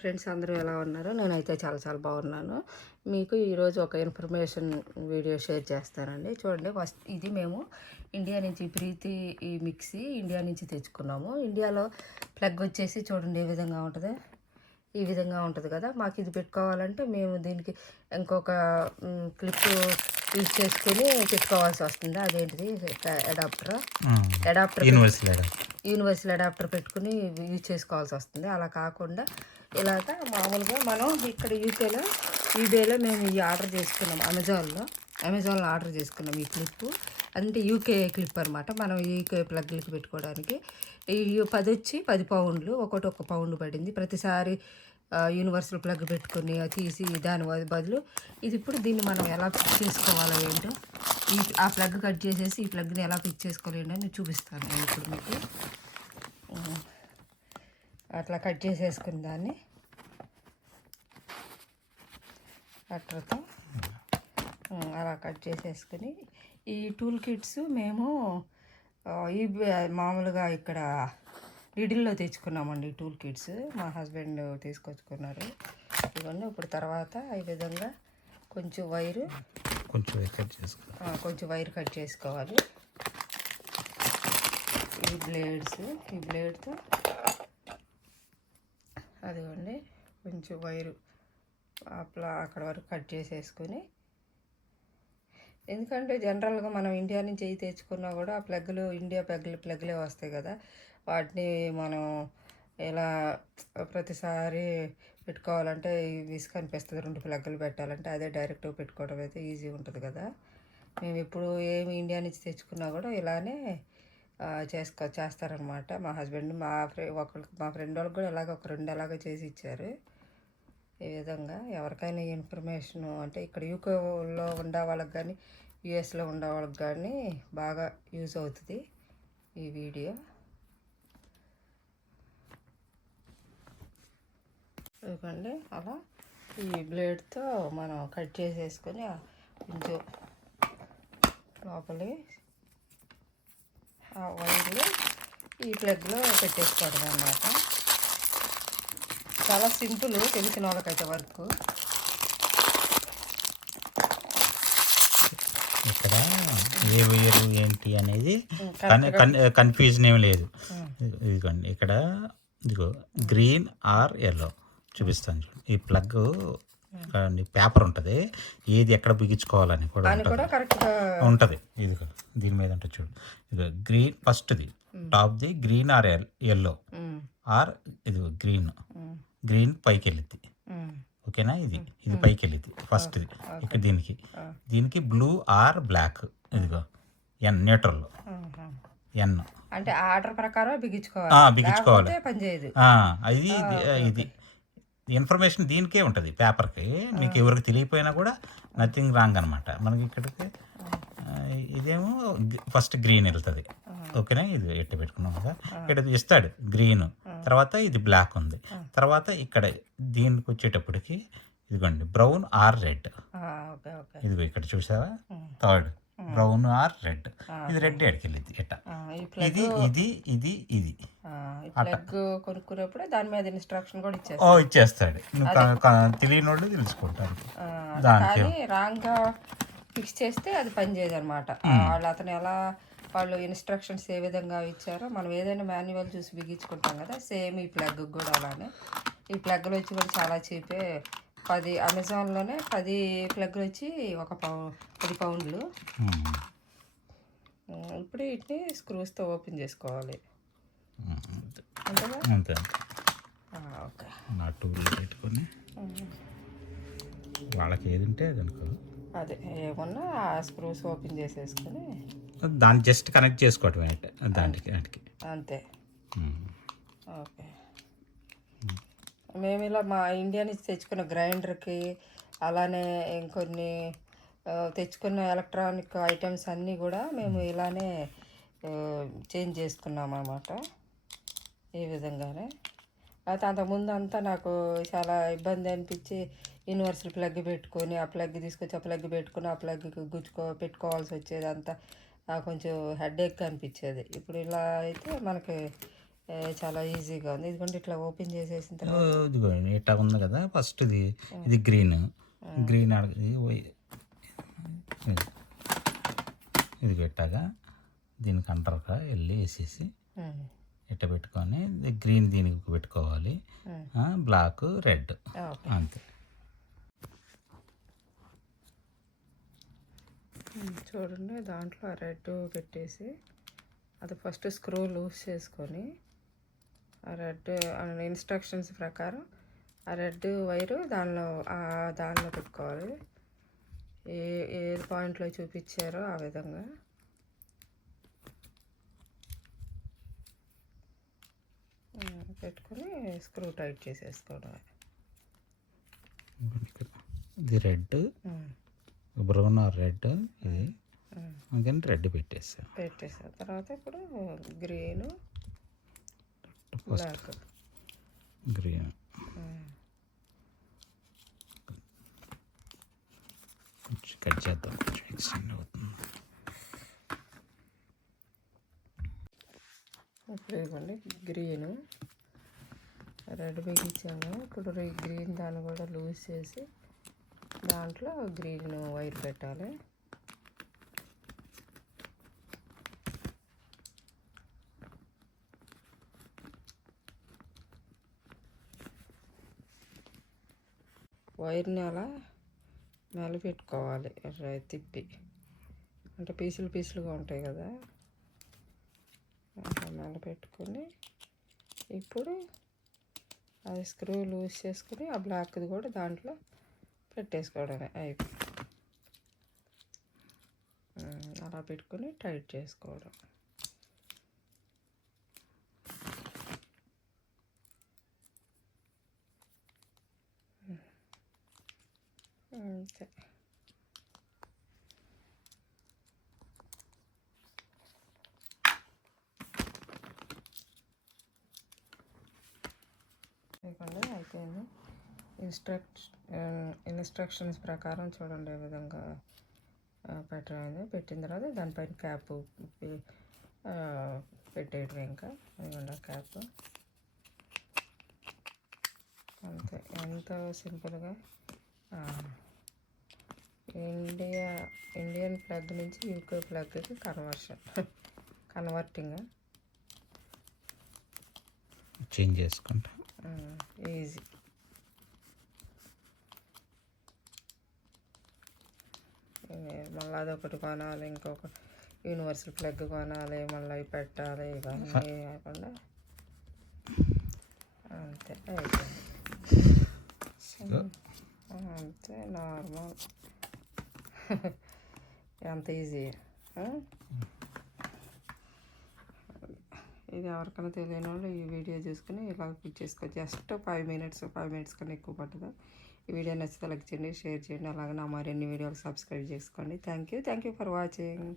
Friends అందరూ ఎలా ఉన్నారు? నేనైతే చాలా చాలా బాగున్నాను. మీకు ఈరోజు ఒక ఇన్ఫర్మేషన్ వీడియో షేర్ చేస్తానండి. చూడండి, ఫస్ట్ ఇది మేము ఇండియా నుంచి ప్రీతి ఈ మిక్సీ ఇండియా నుంచి తెచ్చుకున్నాము. ఇండియాలో ప్లగ్ వచ్చేసి చూడండి ఏ విధంగా ఉంటుంది, ఈ విధంగా ఉంటుంది కదా. మాకు ఇది పెట్టుకోవాలంటే మేము దీనికి ఇంకొక క్లిప్ యూజ్ చేసుకుని పెట్టుకోవాల్సి వస్తుంది. అదేంటిది అడాప్టర్ యూనివర్సల్ అడాప్టర్ పెట్టుకుని యూజ్ చేసుకోవాల్సి వస్తుంది. అలా కాకుండా ఇలాగ మామూలుగా మనం ఇక్కడ ఈబేలో మేము ఈ ఆర్డర్ చేసుకున్నాం. అమెజాన్లో ఆర్డర్ చేసుకున్నాం ఈ క్లిప్. అంటే యూకే క్లిప్ అనమాట. మనం యూకే ప్లగ్లకి పెట్టుకోవడానికి. ఈ 10 పౌండ్లు, ఒక్కొక్కటి 1 పౌండ్ పడింది. ప్రతిసారి యూనివర్సల్ ప్లగ్ పెట్టుకొని తీసి దాని బదులు ఇది ఇప్పుడు దీన్ని మనం ఎలా ఫిక్స్ చేసుకోవాలో ఏంటో ఆ ప్లగ్ కట్ చేసేసి ఈ ప్లగ్ని ఎలా ఫిక్స్ చేసుకోలేండి అని చూపిస్తాను నేను ఇప్పుడు మీకు. అట్లా కట్ చేసేసుకుని దాన్ని కట్టర్తో అలా కట్ చేసేసుకుని ఈ టూల్ కిట్స్ మేము ఈ మామూలుగా ఇక్కడ లిడిల్లో తెచ్చుకున్నామండి. టూల్ కిట్స్ మా హస్బెండ్ తీసుకొచ్చుకున్నారు. ఇవన్నీ ఇప్పుడు తర్వాత ఈ విధంగా కొంచెం వైర్ కట్ చేసుకోవాలి. ఈ బ్లేడ్తో అదిగోండి కొంచెం వైరు అక్కడ వరకు కట్ చేసేసుకొని, ఎందుకంటే జనరల్గా మనం ఇండియా నుంచి ఏది తెచ్చుకున్నా కూడా ఆ ప్లగ్లు ఇండియా ప్లగ్లే వస్తాయి కదా. వాటిని మనం ఎలా ప్రతిసారి పెట్టుకోవాలంటే విసుగు అనిపిస్తుంది. 2 ప్లగ్లు పెట్టాలంటే అదే డైరెక్ట్గా పెట్టుకోవడం అయితే ఈజీ ఉంటుంది కదా. మేము ఇప్పుడు ఏమి ఇండియా నుంచి తెచ్చుకున్నా కూడా ఇలానే చేస్తారనమాట మా హస్బెండ్. మా ఫ్రెండ్ వాళ్ళకి కూడా ఒక 2 అలాగే చేసి ఇచ్చారు. ఈ విధంగా ఎవరికైనా ఇన్ఫర్మేషన్ అంటే ఇక్కడ యూకేలో ఉండే వాళ్ళకి కానీ యూఎస్లో ఉండే వాళ్ళకి కానీ బాగా యూజ్ అవుతుంది ఈ వీడియో. ఎందుకంటే అలా ఈ బ్లేడ్తో మనం కట్ చేసేసుకొని కొంచెం లోపలి ఆ వైర్లు ఈ ప్లగ్లో పెట్టేసుకోవడం అన్నమాట. చాలా సింపుల్, తెలిసిన వాళ్ళకైతే వర్క్. ఇక్కడ ఏ వైరు ఏంటి అనేది కన్ఫ్యూజన్ ఏమి లేదు. ఇదిగోండి ఇక్కడ గ్రీన్ ఆర్ ఎల్లో చూపిస్తాను. ఈ ప్లగ్ పేపర్ ఉంటుంది, ఏది ఎక్కడ బిగించుకోవాలని కూడా ఉంటుంది. ఇదిగో దీని మీద ఉంటుంది చూడు. ఇదిగో గ్రీన్ ఫస్ట్ది టాప్ది గ్రీన్ ఆర్ ఎల్లో ఆర్ ఇది గ్రీన్ పైకి వెళ్ళిద్ది. ఓకేనా, ఇది పైకి వెళ్ళిద్ది ఫస్ట్ది. ఇక్కడ దీనికి బ్లూ ఆర్ బ్లాక్. ఇదిగో ఎన్ న్యూట్రల్ ఎన్ అంటే ఆర్డర్ ప్రకారం బిగించుకోవాలి. ఇది ఇన్ఫర్మేషన్ దీనికే ఉంటుంది, పేపర్కి. మీకు ఎవరికి తెలియపోయినా కూడా నథింగ్ రాంగ్ అనమాట. మనకి ఇక్కడికి ఇదేమో ఫస్ట్ గ్రీన్ వెళ్తుంది. ఓకేనా, ఇది ఎట్టు పెట్టుకున్నాం కదా. ఇక్కడ ఇస్తాడు గ్రీన్, తర్వాత ఇది బ్లాక్ ఉంది. తర్వాత ఇక్కడ దీనికి వచ్చేటప్పటికి ఇదిగోండి బ్రౌన్ ఆర్ రెడ్. ఇదిగో ఇక్కడ చూసావా, థర్డ్ బ్రౌన్ ఆర్ రెడ్. ఇది రెడ్ ఎక్కడికి వెళ్ళింది ఎట్ట. ఇది కొనుక్కున్నప్పుడు దాని మీద ఇన్స్ట్రక్షన్ కూడా ఇచ్చేస్తాడు. తెలియని వాళ్ళు తెలుసుకుంటారు. దానికి రాంగ్ గా ఫిక్స్ చేస్తే అది పనిచేయదు అనమాట. వాళ్ళు ఇన్స్ట్రక్షన్స్ ఏ విధంగా ఇచ్చారో మనం ఏదైనా మాన్యువల్ చూసి బిగించుకుంటాం కదా, సేమ్ ఈ ప్లగ్ కూడా అలానే. ఈ ప్లగ్లు వచ్చి కూడా చాలా చీపే. అమెజాన్లోనే 10 ప్లగ్లు వచ్చి 10 పౌండ్లు. ఇప్పుడు వీటిని స్క్రూస్తో ఓపెన్ చేసుకోవాలి. అంతే. ఓకే, నా టూల్ పెట్టుకొని వాళ్ళకి ఏది ఉంటే అది అనుకో, అదే ఏమన్నా స్క్రూస్ ఓపెన్ చేసేసుకొని దాన్ని జస్ట్ కనెక్ట్ చేసుకోవటం దానికి అంతే. ఓకే, మేము ఇలా మా ఇండియా నుంచి తెచ్చుకున్న గ్రైండర్కి అలానే ఇంకొన్ని తెచ్చుకున్న ఎలక్ట్రానిక్ ఐటమ్స్ అన్నీ కూడా మేము ఇలానే చేంజ్ చేసుకున్నాం అన్నమాట. ఈ విధంగానే. అయితే అంతకుముందు అంతా నాకు చాలా ఇబ్బంది అనిపించి యూనివర్సల్ ప్లగ్ పెట్టుకొని ఆ ప్లగ్ తీసుకొచ్చి ఆ ప్లగ్ పెట్టుకుని ఆ ప్లగ్కి పెట్టుకోవాల్సి వచ్చేది. అంతా కొంచెం హెడేక్ అనిపించేది. ఇప్పుడు ఇలా అయితే మనకి చాలా ఈజీగా ఉంది. ఇదిగోండి ఇట్లా ఓపెన్ చేసేసిన తర్వాత ఇదిగోండి ఇట్లా ఉంది కదా. ఫస్ట్ ఇది గ్రీన్ గ్రీన్ ఇది పెట్టాగా దీనికి అంటారుగా వెళ్ళి వేసేసి ఇట్ట పెట్టుకొని గ్రీన్ దీనికి పెట్టుకోవాలి, బ్లాక్ రెడ్ అంతే. చూడండి దాంట్లో రెడ్ పెట్టేసి అది ఫస్ట్ స్క్రూ లూజ్ చేసుకొని ఆ రెడ్ ఇన్స్ట్రక్షన్స్ ప్రకారం ఆ రెడ్ వైరు దానిలో పెట్టుకోవాలి. ఏ పాయింట్లో చూపించారో ఆ విధంగా పెట్టుకొని స్క్రూ టైట్ చేసేసుకోవడం. ఇది రెడ్ బ్రౌన్ ఆర్ రెడ్ ఇది అందుకని రెడ్ పెట్టేసా తర్వాత ఇప్పుడు గ్రీన్ బ్లాక్ గ్రీన్ కొంచెం కట్ చేద్దాం, కొంచెం ఎక్స్టెండ్ అవుతుంది. ఇప్పుడు ఇవ్వండి గ్రీను రెడ్ బిగించాము. ఇప్పుడు గ్రీన్ దాన్ని కూడా లూజ్ చేసి దాంట్లో గ్రీన్ వైర్ పెట్టాలి. వైర్ని అలా మెలపెట్టుకోవాలి తిప్పి, అంటే పీసులుగా ఉంటాయి కదా, అట్లా మెలపెట్టుకొని ఇప్పుడు అది స్క్రూ లూజ్ చేసుకుని ఆ బ్లాక్ది కూడా దాంట్లో పెట్టేసుకోవడమే అయిపోయి అలా పెట్టుకొని టైట్ చేసుకోవడం అంతే. అయిపోయింది. ఇన్స్ట్రక్షన్స్ ప్రకారం చూడండి ఏ విధంగా పెట్టడం. పెట్టిన తర్వాత దానిపైన క్యాప్ పెట్టేయడం. ఇంకా ఇదిగోండి క్యాప్ అంతే. ఎంతో సింపుల్గా ఇండియన్ ప్లగ్ నుంచి యూకే ప్లగ్కి కన్వర్టింగ్ చేంజ్ చేసుకుంటా ఈజీ. మళ్ళీ అదొకటి కొనాలి, ఇంకొక యూనివర్సల్ ప్లగ్ కొనాలి, మళ్ళీ అవి పెట్టాలి, ఇవన్నీ కాకుండా అంతే అయిపోయింది. అంతే నార్మల్. ఎంత ఈజీ. ఇది ఎవరికైనా తెలియని వాళ్ళు ఈ వీడియో చూసుకుని ఇలా ఫిట్ చేసుకోవచ్చు. జస్ట్ 5 మినిట్స్ కన్నా ఎక్కువ పట్టదు. ఈ వీడియో నచ్చితే లైక్ చేయండి, షేర్ చేయండి. అలాగే నా మరిన్ని వీడియోలు సబ్స్క్రైబ్ చేసుకోండి. Thank you for watching.